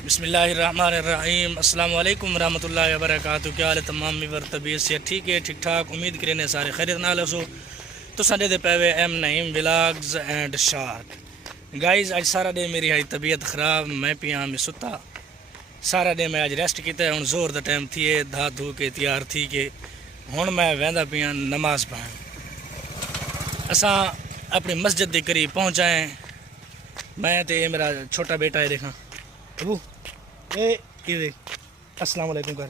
बिस्मिल्लाहिर्रहमानिर्रहीम अस्सलाम वालेकुम रहमतुल्लाहि व बरकातहू। क्या हाल है तमाम मेरी तबीयत से ठीक है, ठीक ठाक। उम्मीद करें सारे खैरियत नाल हो। तो संडे दे पैवे एम Naeem vlogs and short guys. अज सारा डे मेरी आई तबीयत ख़राब, मैं पिया में सुता सारा डे। मैं अज रेस्ट किया, हूँ जोर का टाइम थी धा धू के तैयार थी के हूँ मैं वहदा पिया नमाज पढ़न। असा अपनी मस्जिद के करीब पहुँचाए, मैं तो मेरा छोटा बेटा है। देखा अबू ए अस्सलाम वालेकुम कर,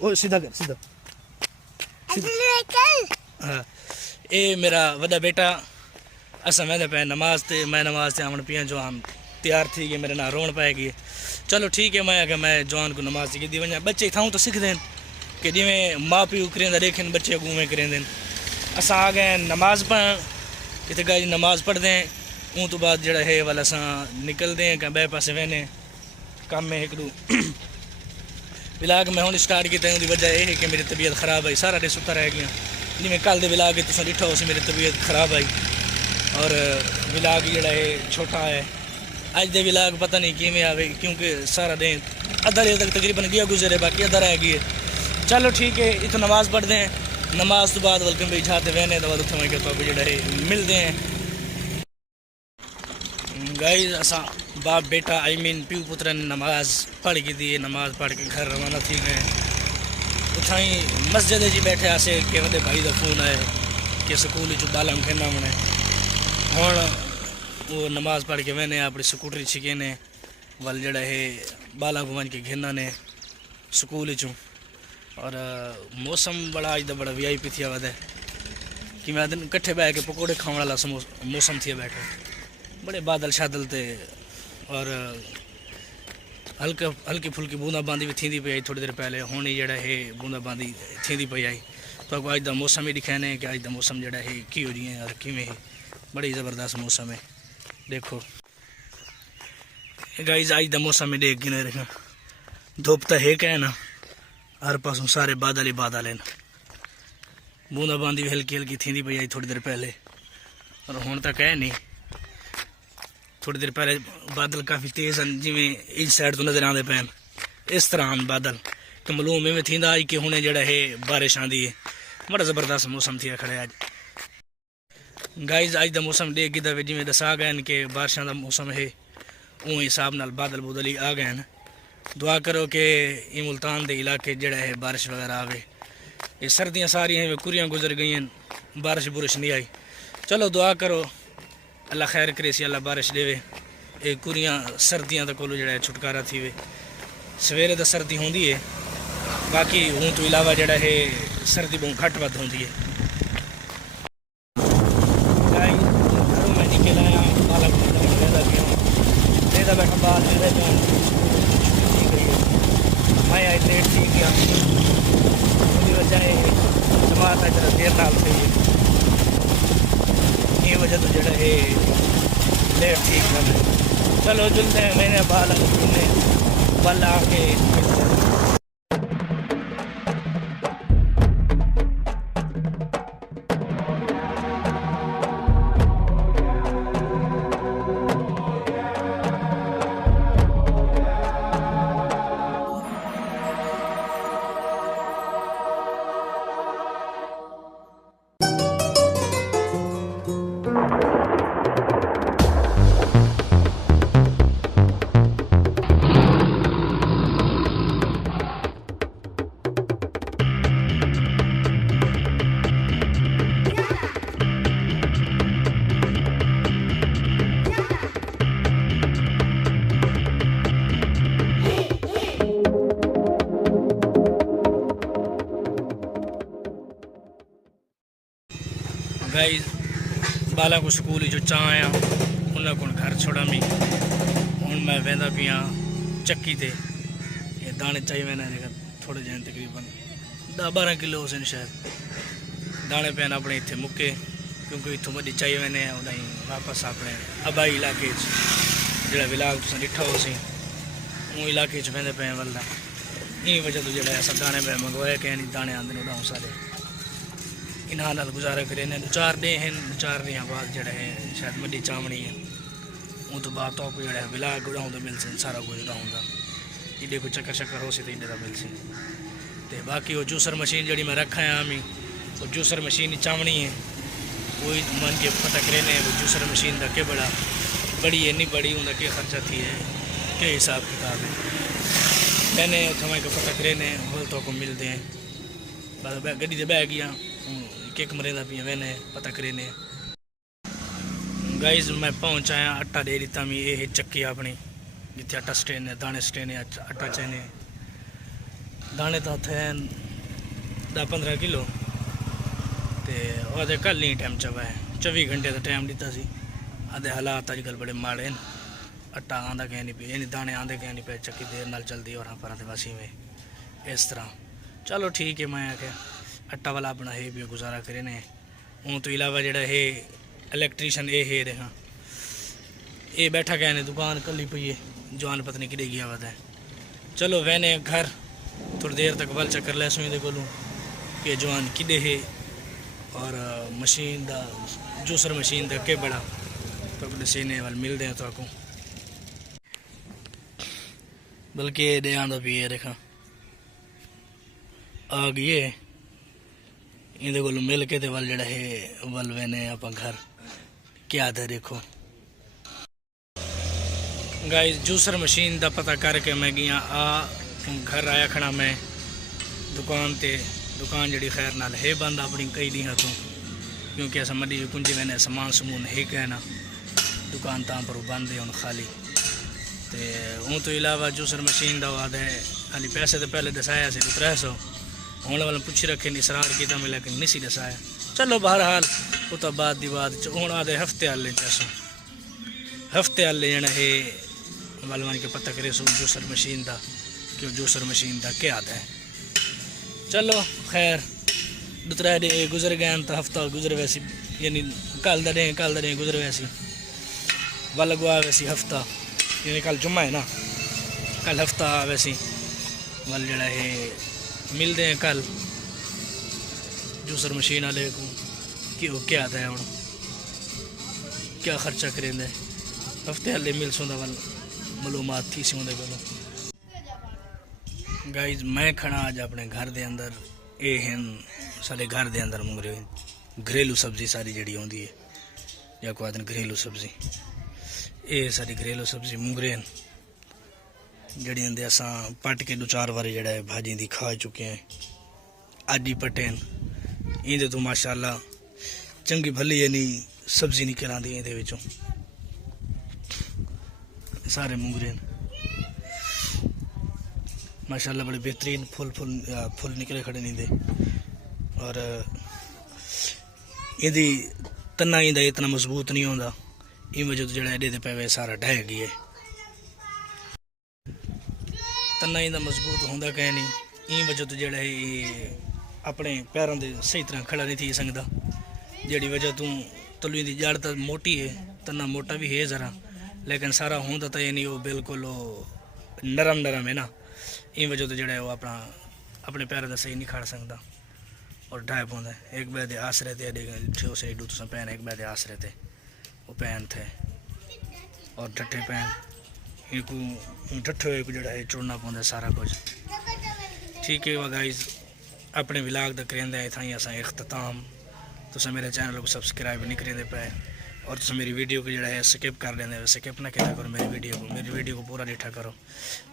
ओ सीधा कर सीधा। हाँ ये मेरा वड्डा बेटा। असा मैं पे नमाज ते मैं नमाज से आवन पिया जो हम तैयार थी गए, मेरे ना रोन पाए गए। चलो ठीक है, मैं मैं जवान को नमाज की दी वजा। बच्चे थाऊँ तो सीखते हैं कि जिमें माँ प्यू करें देखें बच्चे अगू में करें। असा आ गए नमाज पढ़, इतने गाय नमाज पढ़ते हैं। उन तो बाद जड़ा है वाला असा निकलते हैं क्या बे पासे वहने काम में एक दू विलाग मैं हूँ स्टार्ट किया। उनकी वजह यह है कि मेरी तबीयत ख़राब आई, सारा डे सुता रह गया। जिमें कल दे विलाग तुम डिठा हो मेरी तबीयत ख़राब आई और विलाग जड़ा है छोटा है। अज दे विलाग पता नहीं किमें आवे, क्योंकि सारा दिन अद्धा देर तक तकरीबन गया गुजरे, बाकी अद्धा रह गई है। चलो ठीक है, इतना नमाज़ पढ़ते हैं। नमाज तो बाद वलकम भाई जाते वहने तो बाद उत्थे के पापा जड़ा है मिलते हैं। गाइस असा बाप बेटा आई मीन प्यू पुत्र नमाज पढ़ की थी, नमाज पढ़ के घर रवाना थी गए। उठाई मस्जिद जी बैठे आसे कि वे भाई का फोन आए कि स्कूल चो बालम खेना मने हूँ वो नमाज पढ़ के मैंने अपनी स्कूटरी छिके ने वल जड़ा है बाला को वन के घेना ने स्कूल चो। और मौसम बड़ा अज बड़ा VIP थी वह कि मैं दिन कट्ठे बह के पकौड़े खाने वाला मौसम थी बैठे। बड़े बादल शादल थे और हल्की फुल्की बूंदाबांदी भी थी पई आई थोड़ी देर पहले। हूँ ही जड़ा है बूंदाबांदी थी पई आई। तो अज का मौसम ही दिखाने कि अज का मौसम जड़ा है की हो जी है और किमें है। बड़ी ज़बरदस्त मौसम है। देखो गाइस अज का मौसम है देख गिने रखा, धुप तो है क्या ना, हर पासों सारे बादल ही बादल हैं। बूंदाबांदी भी हल्की हल्की थी पई आई थोड़ी देर पहले और हूँ तक है नहीं। थोड़ी देर पहले बादल काफ़ी तेज़ हैं, जिमें इस साइड तो नज़र आते पैन इस तरह बादल कि मालूम में थी आई कि हुणे जड़ा है बारिश आती है। बड़ा ज़बरदस्त मौसम थी खड़े अज। गाइज अज का मौसम देख गिदा जिमें दसा गए कि बारिशों का मौसम है, उस हिसाब नाल बादल बुदल ही आ गए हैं। दुआ करो कि ये मुल्तान के इलाके जड़ा है बारिश वगैरह आवे। ये सर्दियाँ सारियाँ कुरियाँ गुजर गई हैं, बारिश बुरिश नहीं आई। चलो दुआ करो अल्लाह खैर करे सी, अल्लाह बारिश देवे। ये कुरियाँ सर्दियाँ तो कोलो जड़ा है छुटकारा थी वे। सवेरे तो सर्दी होंगी है, बाकी हूँ तो इलावा जड़ा है सर्दी बहुत घट वध होंगी है। घरों में निकल आया बाला बैठा बाल मैं आज लेट थी गया, उसकी वजह जमात जरा देर नाल थी ये वजह तो जड़ा है लेट ठीक है। चलो जुलते हैं मैंने बाल बल आके गाइस बाला को स्कूल जो चाह आया उन्हें को घर छोड़ा मी। हूँ मैं वहदा पिया चक्की ते ये दाने चाहिए मैंने थोड़े जहन तकरीबन 10-12 किलो से शायद दाने पैन अपने इतने मुक्के, क्योंकि इतों वही चाहिए मैंने उन्हें वापस अपने आबाई इलाके जो विलाग तुम डिठा हो सी वो इलाके वहदे पैन वाला इन वजह तो जो अस दाने पै मंगवाए कि नहीं दाने आते उड़ाऊँ सारे इन्होंने गुजारा करें। 4 दिन हैं, 4 दिन बाद जड़ा है शायद मड्डी चावनी है। उन तो बाद तो जो विलाग उड़ाऊँ मिल सी सारा कुछ उड़ाऊँ इडे कोई चक्कर शक्कर हो सी तो इडे का मिल सी। तो बाकी वो जूसर मशीन जी मैं रखा है आमी वो जूसर मशीन चावनी है वही मन के पता करेने वो जूसर मशीन का के बड़ा बड़ी है नहीं बड़ी उनका क्या खर्चा थी है क्या हिसाब किताब है मैंने थमा को पता करेने बोल तो को मिलते हैं बस गड्डी से बह गया केक मरेंदा पिया मैंने पता करेने। गाइज मैं पहुँच आया आटा डेरी तमी ये चक्की अपनी जिथे आटा स्टेन है दाने स्टेन है आटा चेने दाने तो थे 10-15 किलो तो कल नहीं टाइम चवा है 24 घंटे का टाइम दिता सी आधे हालात अजकल बड़े माड़े हैं आटा आंदा कहीं नहीं पे यानी दाने आंदे कहीं नहीं पे चक्की देर नाल चलती और पर वसी में इस तरह चलो ठीक है। मैं आख्या आटा वाला अपना है भी गुजारा करे ने उन तो इलावा जड़ा है इलैक्ट्रीशियन ये रहा ये बैठा कहने दुकान कली पई है जवान पत्नी कि गया वह है। चलो वहने घर थोड़ी देर तक वल चक्कर लै सुई को कि जवान कि है और मशीन का जूसर मशीन का के बड़ा तो सीने वाल मिलते हैं तो आपको बल्कि दे आंदा भी है देखा आ गई है इंदे को मिल के ते वल जड़ा है वल वहने आप घर क्या था देखो। गाइस जूसर मशीन का पता करके मैं गया आ घर आया खड़ा मैं दुकान ते दुकान जड़ी खैर नाल है बंद अपनी कई दी तू क्योंकि अस मडी कुंजी मैंने सामान समून है कहना दुकान तां पर बंद है खाली। तो उन तो इलावा जूसर मशीन का वाद है हाली पैसे तो पहले दसाया से 300 हूँ वाल पुछी रखे नहीं सरार किया मैं लेकिन नहीं सी दसाया। चलो बहरहाल वो तो बाद दी बात हूँ आधे हफ्ते आले चसो हफ्ते आले जन है वाल वन के पता करे सो जूसर मशीन का क्यों जूसर मशीन का क्या आता है। चलो खैर 2-3 डे गुजर गए तो हफ्ता गुजर वैसी यानी कल दे गुजर वैसी वल गवा वैसी हफ्ता यानी कल जुम्मा है ना कल हफ्ता वैसी वल जड़ा है मिलते हैं कल जूसर मशीन वाले को कि वो क्या आता है हूँ क्या खर्चा करेंगे हफ्ते हाले मिल सुंदा वाल मालूमात थी सी उनके को। गाइज मैं खड़ा आज अपने घर के अंदर ये हैं सारे घर के अंदर मुंगरे घरेलू सब्जी सारी जड़ी आँदी है या को आदन घरेलू सब्जी ये सारी घरेलू सब्जी मुंगरे हैं जड़ी आंदे असा पट के 2-4 बारी जड़ा है भाजी दी खा चुके हैं अज ही पटे हैं इंदे तो माशाअल्लाह चंगी भली यानी सब्जी निकल आती है ये सारे मुंगरे माशाअल्लाह बड़े बेहतरीन फुल निकले खड़े नहीं दे और यदि तना इंदा इतना मजबूत नहीं होता इन वजह तो जड़ा एडे पे सारा ढह गई है तना इंदा मजबूत होंदा कहीं नहीं इन वजह तो जड़ा है अपने पैरों से सही तरह खड़ा नहीं थी सकता जड़ी वजह तू तलू की जड़ तो मोटी है तना मोटा भी है जरा लेकिन सारा होंदा तो यानी वो बिल्कुल नरम है ना इन वजह तो जड़ा है वो अपने पैरों से सही नहीं खड़ सकता और ढाई पाँदा एक बैदे आसरे थे ठो से डू तुम पैन एक बैदे आसरे थे वो पैन थे और डठे पैन इनको डठो एक जड़ा है चुड़ना पाँदा सारा कुछ ठीक है। वह गाइज अपने विलाग का करेंदे इतना असा इख्तिताम तुम मेरे चैनल को सब्सक्राइब नहीं करेंदे पे और तुम मेरी वीडियो को जड़ा है स्किप कर लेंदे स्किप ना किया करो मेरी वीडियो को पूरा देखा करो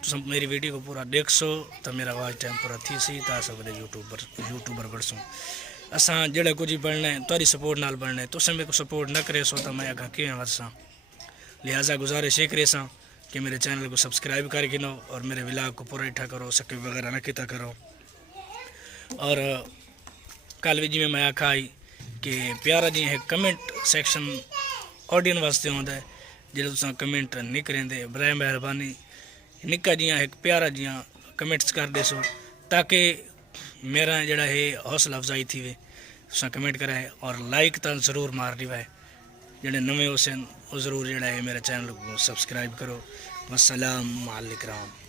तुम मेरी वीडियो को पूरा देख सो तो मेरा वॉच टाइम पूरा थी सी ता सब यूट्यूबर बढ़सो असा जड़ा कुछ ही बढ़ना है तारी सपोर्ट नाल बढ़ना है तुम मेरे को सपोर्ट ना करे सो तो मैं अगर कि वसा लिहाजा गुजारिश ये करे सा कि मेरे चैनल को सब्सक्राइब करके नो और मेरे विलाग को पूरा इठा करो स्किप वगैरह ना किया करो। और कल भी जिमें मैं आखा आई कि प्यारा जी है कमेंट सैक्शन ऑडियंस वास्ते होंदा है जो तुम कमेंट नहीं करेंदे बराए मेहरबानी निक्का जियां एक प्यारा जियां कमेंट्स कर दे सो ताकि मेरा जड़ा है हौसला अफजाई थी वे तुम कमेंट कराए और लाइक तो ज़रूर मार दी वाए जड़े नवे हो सन वो ज़रूर जड़ा है मेरे चैनल को सब्सक्राइब करो। वस्सलाम अलैकुम।